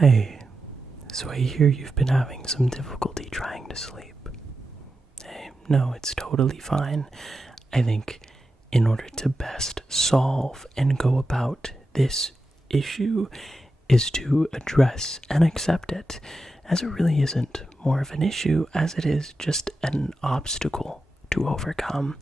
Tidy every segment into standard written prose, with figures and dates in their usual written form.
Hi. So I hear you've been having some difficulty trying to sleep. Hey, no, it's totally fine. I think in order to best solve and go about this issue is to address and accept it, as it really isn't more of an issue as it is just an obstacle to overcome.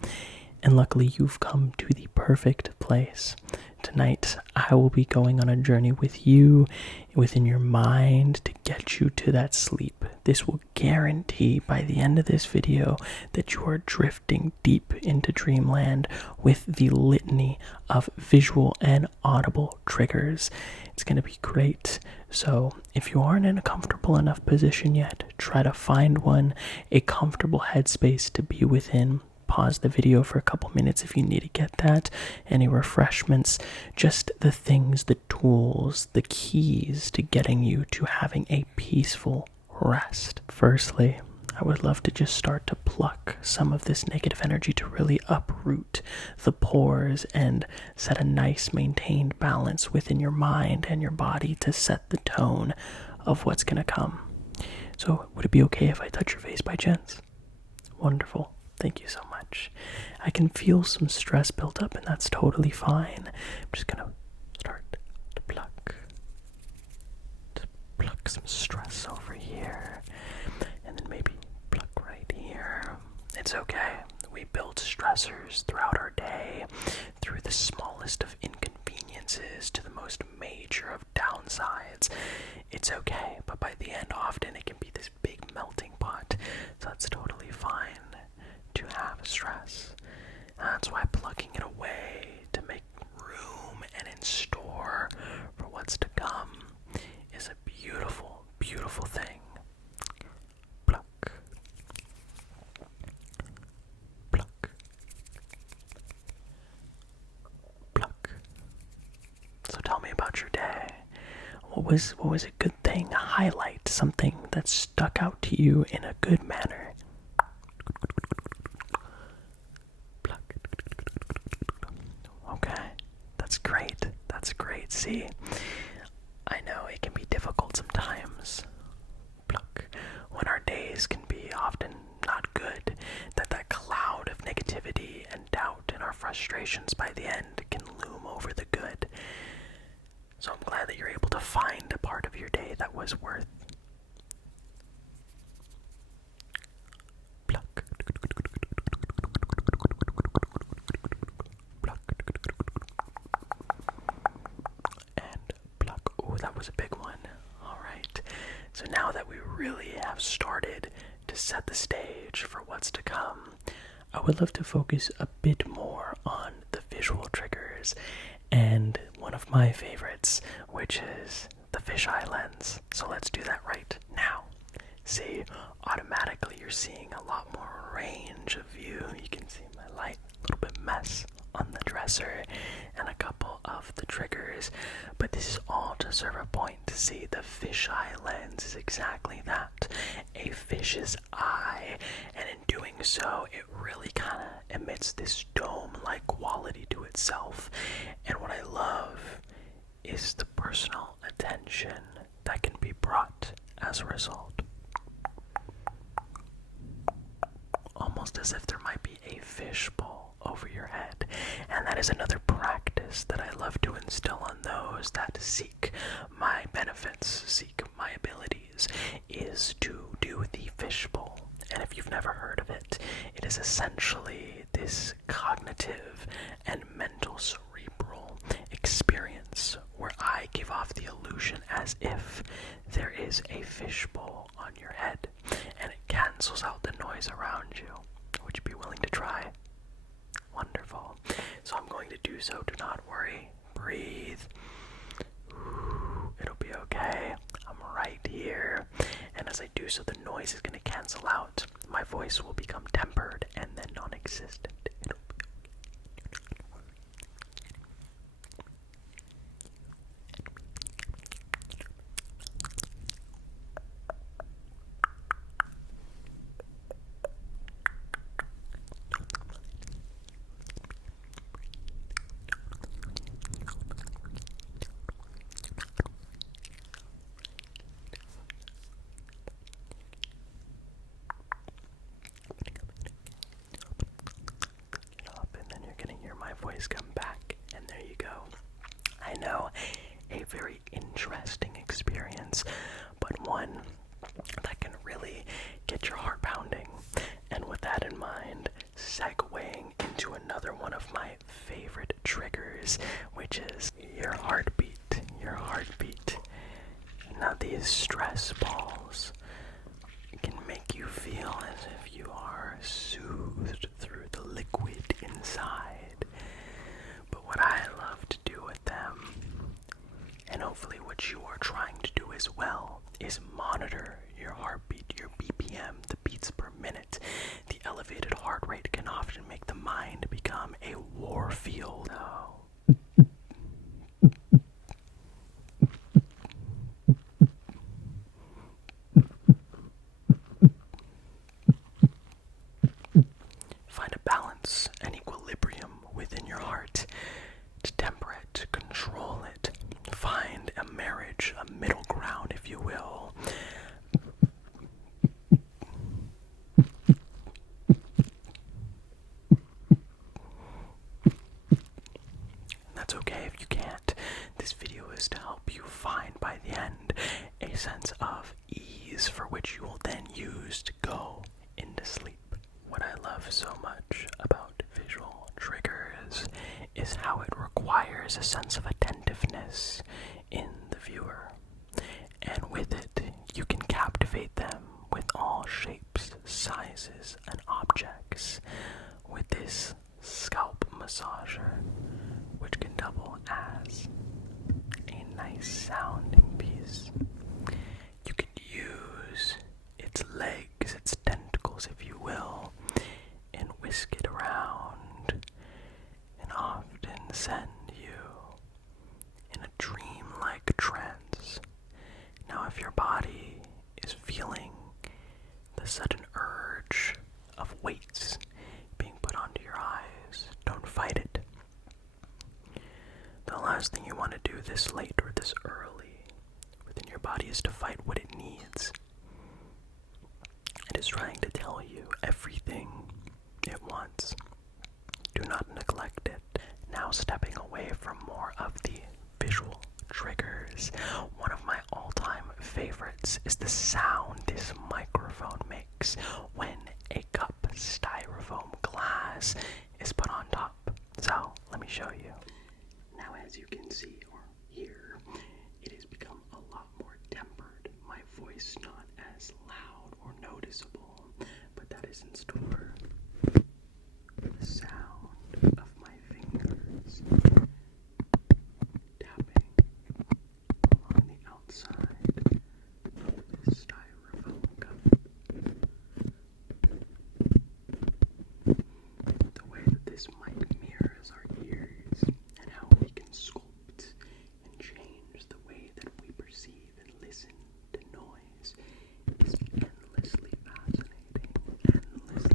And luckily you've come to the perfect place. Tonight, I will be going on a journey with you within your mind to get you to that sleep. This will guarantee by the end of this video that you are drifting deep into dreamland with the litany of visual and audible triggers. It's going to be great. So if you aren't in a comfortable enough position yet, try to find one, a comfortable headspace to be within. Pause the video for a couple minutes if you need to get that, any refreshments, just the things, the tools, the keys to getting you to having a peaceful rest. Firstly, I would love to just start to pluck some of this negative energy to really uproot the pores and set a nice maintained balance within your mind and your body to set the tone of what's going to come. So would it be okay if I touch your face by chance? Wonderful. Thank you so much. I can feel some stress built up, and that's totally fine. I'm just gonna start to pluck some stress over here, and then maybe pluck right here. It's okay. We build stressors throughout our day, through the smallest of inconveniences to the most major of downsides. It's okay, but by the end, often it can be this big melting pot, so that's totally fine to have stress. That's why plucking it away to make room and in store for what's to come is a beautiful, beautiful thing. Pluck. Pluck. Pluck. So tell me about your day. What was a good thing? Highlight something that stuck out to you in a good manner. That's great. See, I know it can be difficult sometimes. Pluck. When our days can be often not good, that cloud of negativity and doubt and our frustrations by the end can loom over the good. So I'm glad that you're able to find a part of your day that was worth. Pluck. That was a big one. Alright, so now that we really have started to set the stage for what's to come, I would love to focus a bit more on the visual triggers and one of my favorites, which is the fisheye lens. So let's do that right now. See, automatically you're seeing a lot more range of view. You can see my light, a little bit mess on the dresser, and a couple of the triggers, but this is all to serve a point. To see the fisheye lens is exactly that, a fish's eye, and in doing so it really kind of emits this dome-like quality to itself. And what I love is the personal attention that can be brought as a result, almost as if there might be a fishbowl over your head. And that is another practice that I love to instill on those that seek my benefits, seek my abilities, is to do the fishbowl. And if you've never heard of it, it is essentially this cognitive and mental cerebral experience where I give off the illusion as if there is a fishbowl on your head, and it cancels out the noise around you. Would you be willing to try? Wonderful. So I'm going to do so. Do not worry. Breathe. It'll be okay. I'm right here. And as I do so, the noise is going to cancel out. My voice will become tempered and then non-existent. It'll be okay. very interesting experience, but one that can really get your heart pounding. And with that in mind, segueing into another one of my favorite triggers, which is your heartbeat. Your heartbeat. Now, these stress balls can make you feel as if you are soothed through the liquid inside. But what I love to do with them, and hopefully what you are trying to do as well, is monitor your heartbeat, your BPM, the beats per minute. The elevated heart rate can often make the mind become a war field. Find a balance, an equilibrium within your heart to temper it, to control it. Find a marriage, a middle ground, if you will. That's okay if you can't. This video is to help you find by the end a sense of ease for which you will then use to go into sleep. What I love so much about visual triggers is how it requires a sense of attentiveness in the viewer. And with it, you can captivate them with all shapes, sizes, and objects with this scalp massager, which can double as a nice sounding piece. You could use its legs, its tentacles, if you will, and whisk it around, and often send you in a dream-like trance. Now, if your body is feeling the sudden urge of weights being put onto your eyes, don't fight it. The last thing you want to do this late or this early within your body is to fight what it needs. It is trying to tell you everything it wants. Do not neglect it. Now, stepping away from more of the visual triggers, one of my all-time favorites is the sound this microphone makes when a cup styrofoam glass is put on top. So, let me show you. Now, as you can see or hear, it has become a lot more tempered. My voice not as loud or noticeable, but that is in store. The sound of my fingers tapping on the outside of this styrofoam cup. The way that this mic mirrors our ears and how we can sculpt and change the way that we perceive and listen to noise is endlessly fascinating, endlessly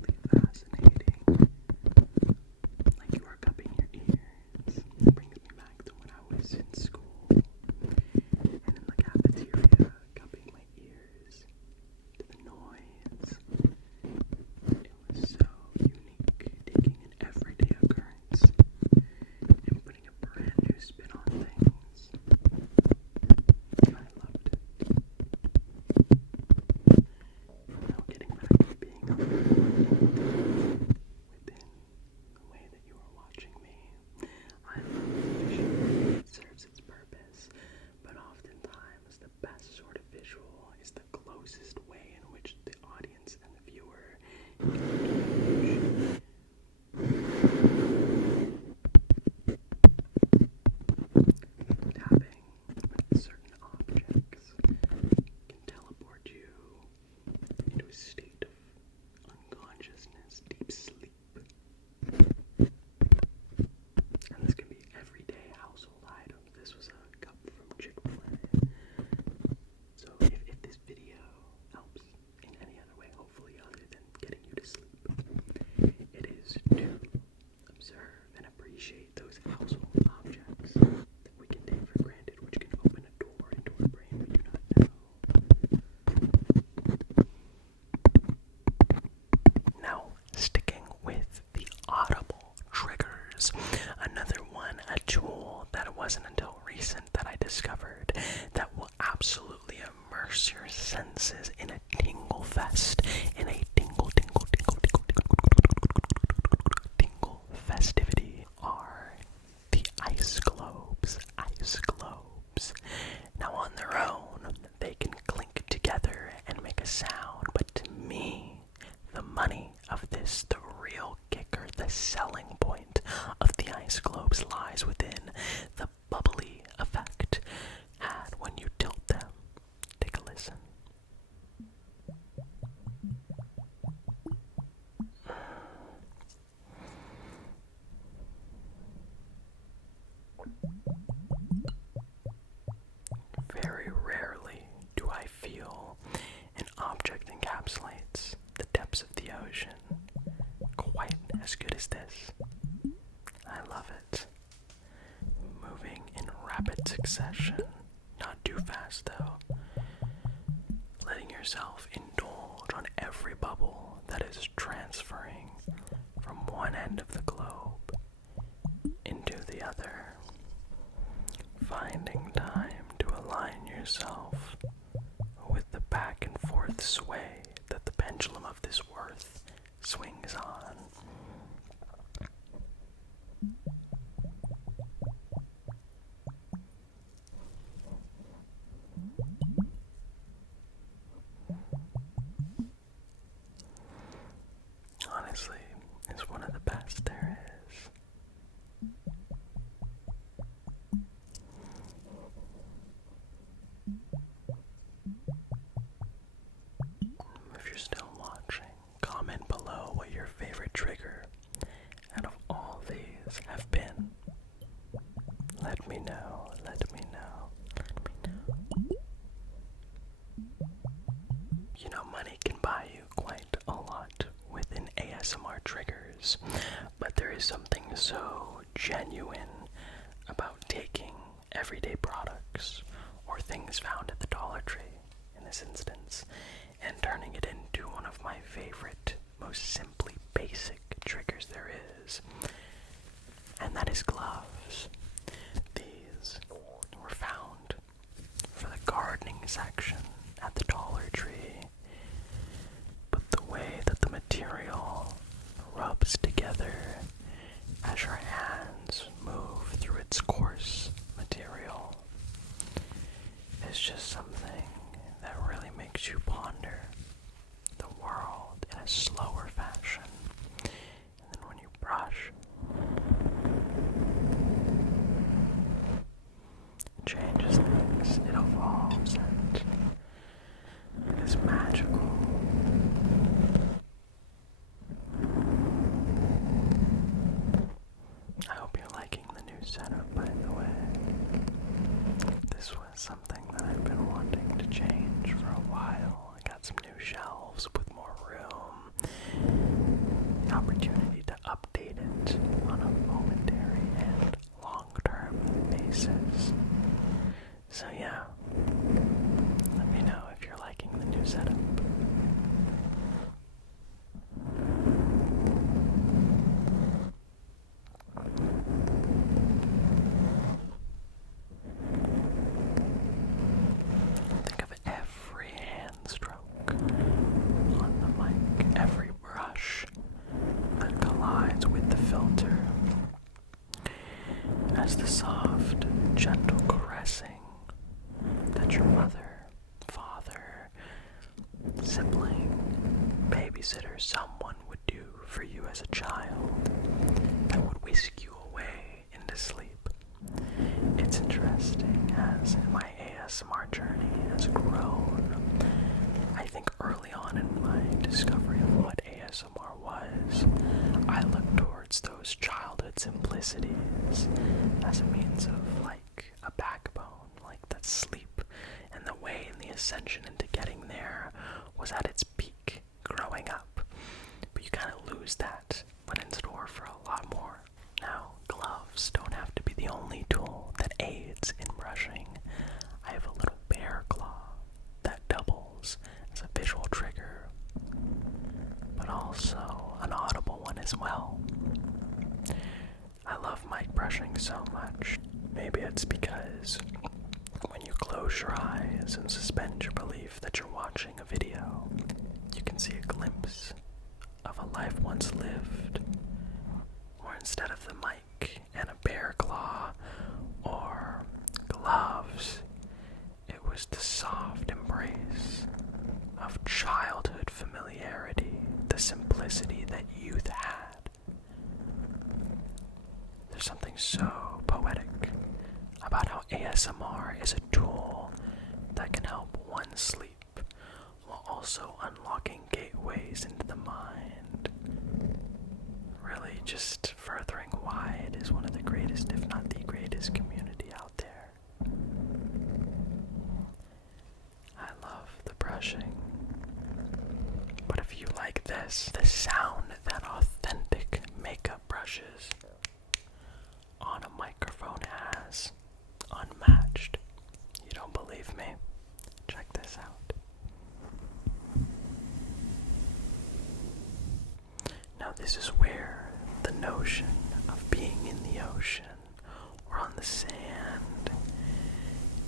that will absolutely immerse your senses in a tingle fest, in a tingle festivity are the ice globes. Ice globes. Now on their own, they can clink together and make a sound, but to me, the money of this, the real kicker, the selling point of the ice globes lies within the bubbly effect had when you tilt them. Take a listen. Very rarely do I feel an object encapsulates the depths of the ocean quite as good as this. I love it. Moving in rapid succession, not too fast though. Letting yourself indulge on every bubble that is transferring from one end of the globe into the other. Finding time to align yourself with the back and forth sway that the pendulum of this worth swings on. Honestly, it's one of the best there is. If you're still watching, comment below what your favorite trigger out of all these have been. Let me know, let me know, let me know. You know, money can buy you quite a lot within ASMR triggers, but there is something so genuine about taking everyday products or things found at the Dollar Tree in this instance and turning it into one of my favorite, most simply basic triggers there is, and that is gloves. These were found for the gardening section at the Dollar Tree, but the way that the material rubs together as your hands move through its coarse material is just something that really makes you ponder the world in a slower fashion. And then when you brush, it changes things, it evolves, and it is magical. I hope you're liking the new setup, by the way. This was something that I've been wanting to change for a while. I got some new shelves with more room, the opportunity to update it on a momentary and long-term basis. So yeah, let me know if you're liking the new setup. Think of every hand stroke on the mic, every brush that collides with the filter, as the soft, gentle caressing that your mother, father, sibling, babysitter, someone would do for you as a child that would whisk you away into sleep. It's interesting as my ASMR journey has grown. I think early on in my discovery of what ASMR was, I looked towards those childhood simplicities as a means of like a backbone, like that sleep, and the way in the ascension into getting there was at its peak growing up. But you kind of lose that when in store for a lot more. Now, gloves don't have to be the only tool that aids in brushing. I have a little bear claw that doubles as a visual trigger, but also an audible one as well. I love mic brushing so much. Maybe it's because when you close close your eyes and suspend your belief that you're watching a video, you can see a glimpse of a life once lived, or instead of the mic and a bear claw or gloves, it was the soft embrace of childhood familiarity, the simplicity that youth had. There's something so poetic about how ASMR is a tool that can help one sleep while also unlocking gateways into the mind. Really just furthering why it is one of the greatest, if not the greatest community out there. I love the brushing. But if you like this, the sound that authentic makeup brushes on a microphone has, unmatched. You don't believe me? Check this out. Now this is where the notion of being in the ocean or on the sand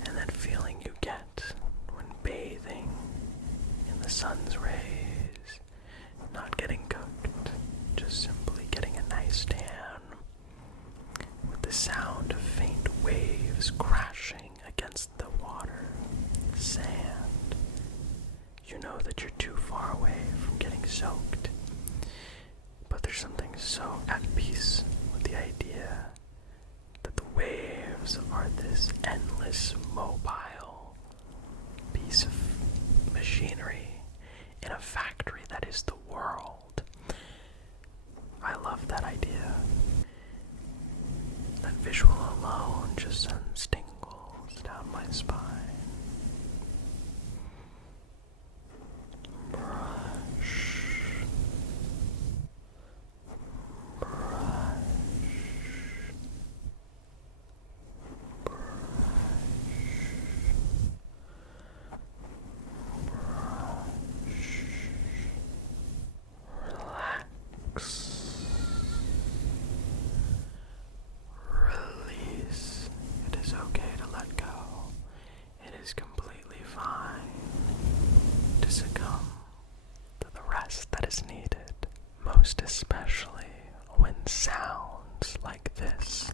and that feeling you get when bathing in the sun's rays, not getting cooked, just simply getting a nice tan with the sound of faint waves crashing against the water, the sand. You know that you're too far away from getting soaked, but there's something so at peace with the idea that the waves are this endless mobile piece of machinery in a factory that is the world. I love that idea. That visual alone just sends tingles down my spine. Brush. Brush. Relax. Release. It is okay to let go. It is completely fine to succumb to the rest that is needed, most especially when sounds like this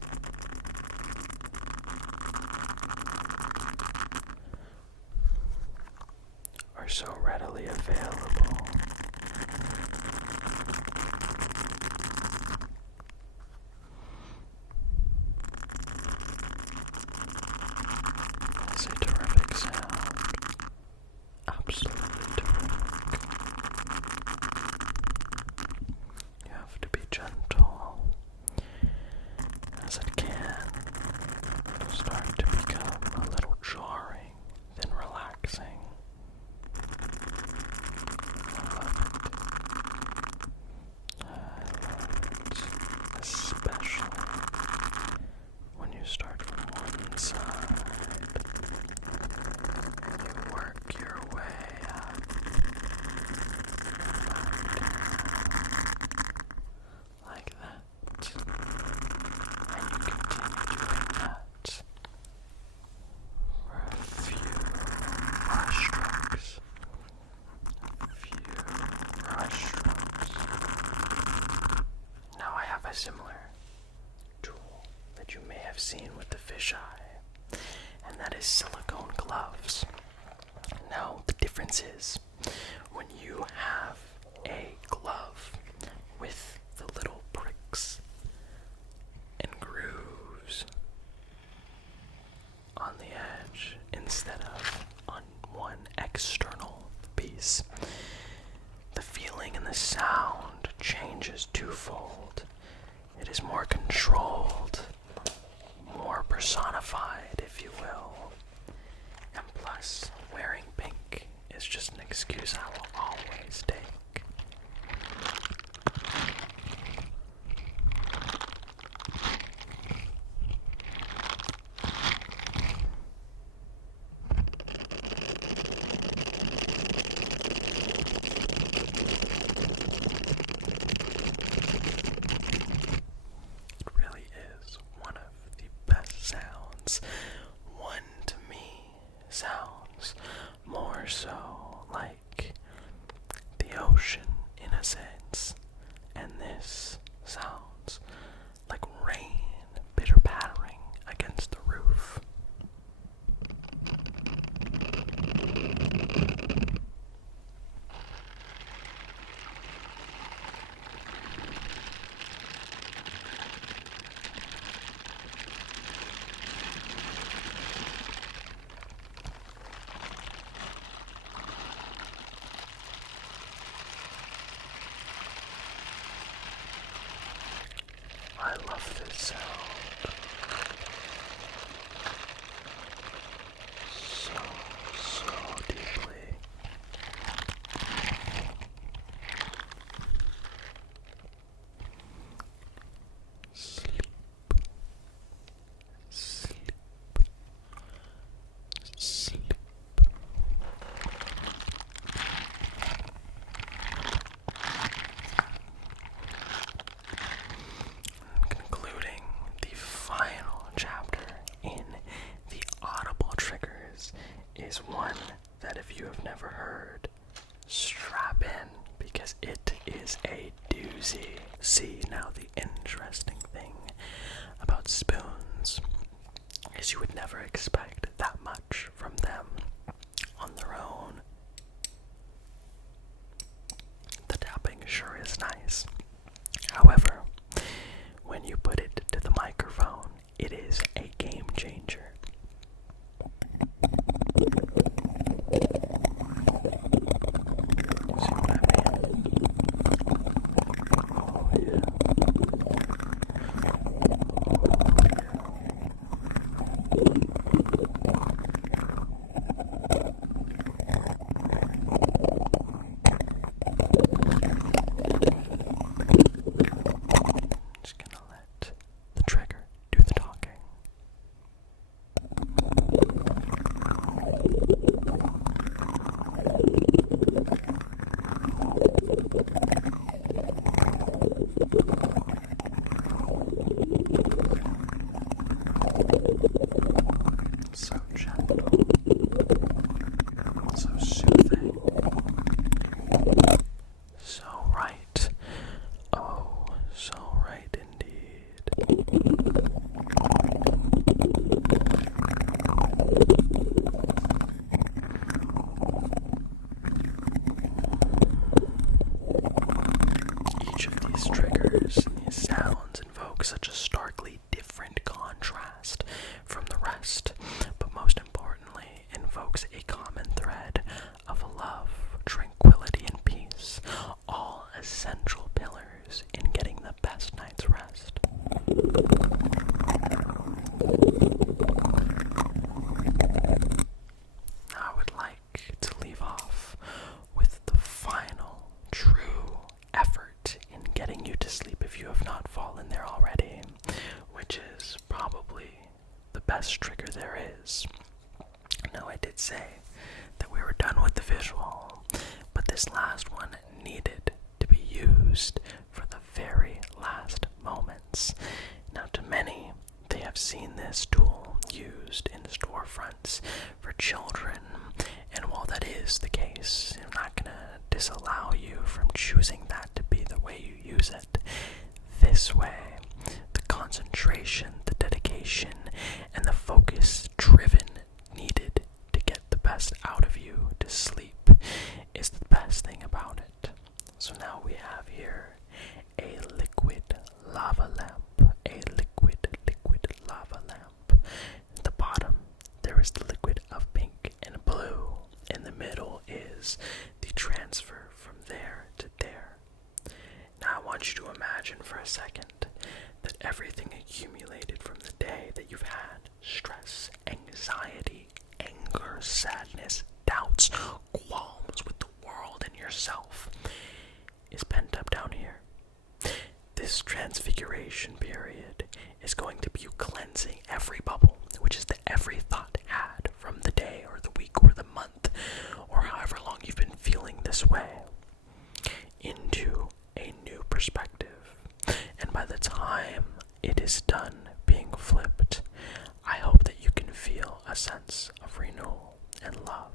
are so readily available. It's a terrific sound. Absolutely terrific. You have to be gentle, as it can start to become a little jarring, then relaxing. I love it, especially when you start from one side, you work your way up, like that, and you continue doing that for a few brush strokes. Now I have a similar tool that you may have seen with the fisheye, and that is silicone gloves. Now the difference is when you have a glove with the little pricks and grooves on the edge instead of on one external piece, the feeling and the sound changes twofold. It is more controlled, more personified, if you will. And plus, wearing pink is just an excuse I will always take. It really is one of the best sounds. One, to me, sounds sounds more so like the ocean in a sense, and this sounds like rain pitter-pattering against the roof. I love this sound so deeply. Sleep, sleep, sleep. Concluding the final chapter in the audible triggers is one that if you have never heard, strap in because it is a doozy. See, now the interesting thing about spoons is you would never expect that much from them on their own. The tapping sure is nice. However, when you put it to the microphone, it is a game changer. See what I mean? Oh yeah. Just gonna let the trigger do the talking. So gentle, so soothing, so right. Oh, so right indeed. Each of these triggers and these sounds invoke such a starkly different contrast from the rest, but most importantly, invokes a common thread of love, tranquility, and peace, all essential pillars in getting the best night's rest. I would like to leave off with the final true effort in getting you to sleep if you have not fallen there already, which is probably the best trigger there is. Now, I did say that we were done with the visual, but this last one needed to be used for the very last moments. Now, to many, they have seen this tool used in storefronts for children, and while that is the case, I'm not going to disallow you from choosing that to be the way you use it. This way, the concentration, the dedication, and the focus driven needed to get the best out of you to sleep is the best thing about it. So now we have here a liquid lava lamp, a liquid lava lamp. At the bottom, there is the liquid of pink and blue. In the middle is the transfer from there to there. Now I want you to imagine for a second that everything accumulated from the day that you've had, stress, anxiety, anger, sadness, doubts, qualms with the world and yourself, is pent up down here. This transfiguration period is going to be you cleansing every bubble, which is the every thought had from the day or the week or the month or however long you've been feeling this way, into a new perspective. And by the time it is done being flipped, I hope that you can feel a sense of renewal and love.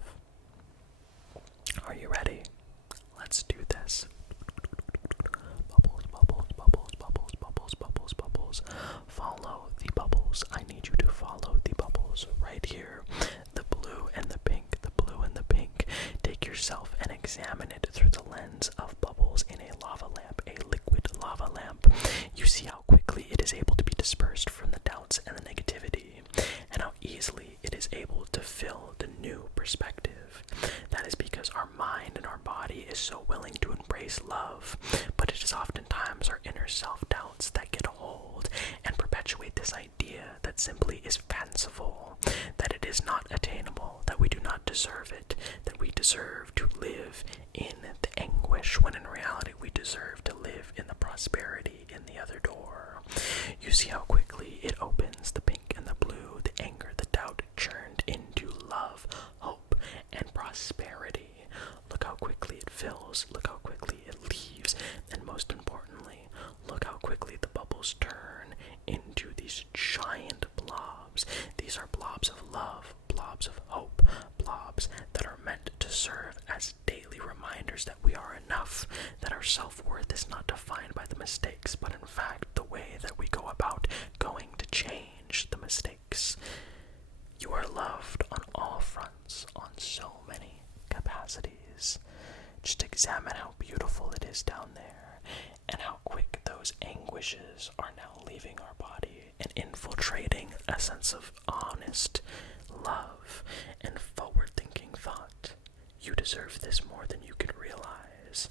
examine it through the lens of bubbles in a lava lamp, a liquid lava lamp, you see how quickly it is able to be dispersed from the doubts and the negativity, and how easily it is able to fill the new perspective. That is because our mind and our body is so willing to embrace love, but it is oftentimes our inner self-doubts that get a hold and perpetuate this idea that simply is fanciful, that it is not attainable, that we do not deserve it, that we deserve to live in the anguish, when in reality we deserve to live in the prosperity in the other door. You see how quickly it opens, the pink and the blue, the anger, the doubt churned into love, hope, and prosperity. Look how quickly it fills, look how quickly it leaves, and most importantly, look how quickly the bubbles turn into these giant blobs. These are blobs of love, blobs of hope, blobs that are meant to serve as daily reminders that we are enough, that our self-worth is not defined by the mistakes, but in fact the way that we go about going to change the mistakes. You are loved on all fronts, on so many capacities. Just examine how beautiful it is down there, and how quick those anguishes are now leaving our body and infiltrating a sense of honest love and forward-thinking thought. You deserve this more than you could realize.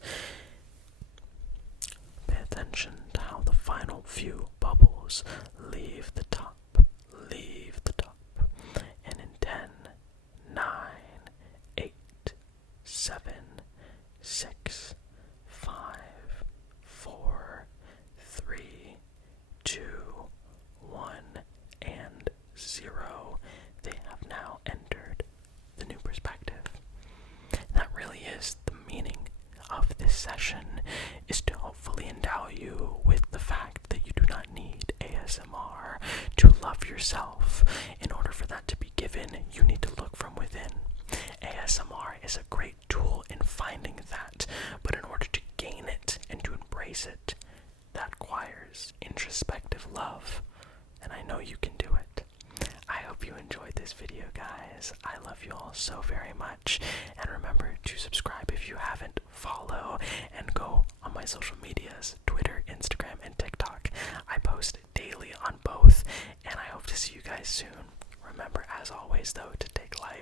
Pay attention to how the final few bubbles leave the top, and in 10, 9, 8, 7, 6, 5, 4, 3, 2, 1, and 0, they have now entered the new perspective. That really is the meaning of this session, is to hopefully endow you with the fact that you do not need ASMR to love yourself. In order for that to be given, you need to look from within. ASMR is a great tool in finding that, but in order to gain it and to embrace it, that requires introspective love, and I know you can do it. I hope you enjoyed this video, guys. I love you all so very much, and remember to subscribe if you haven't, follow, and go on my social medias, Twitter, Instagram, and TikTok. I post daily on both, and I hope to see you guys soon. Remember, as always, though, to take life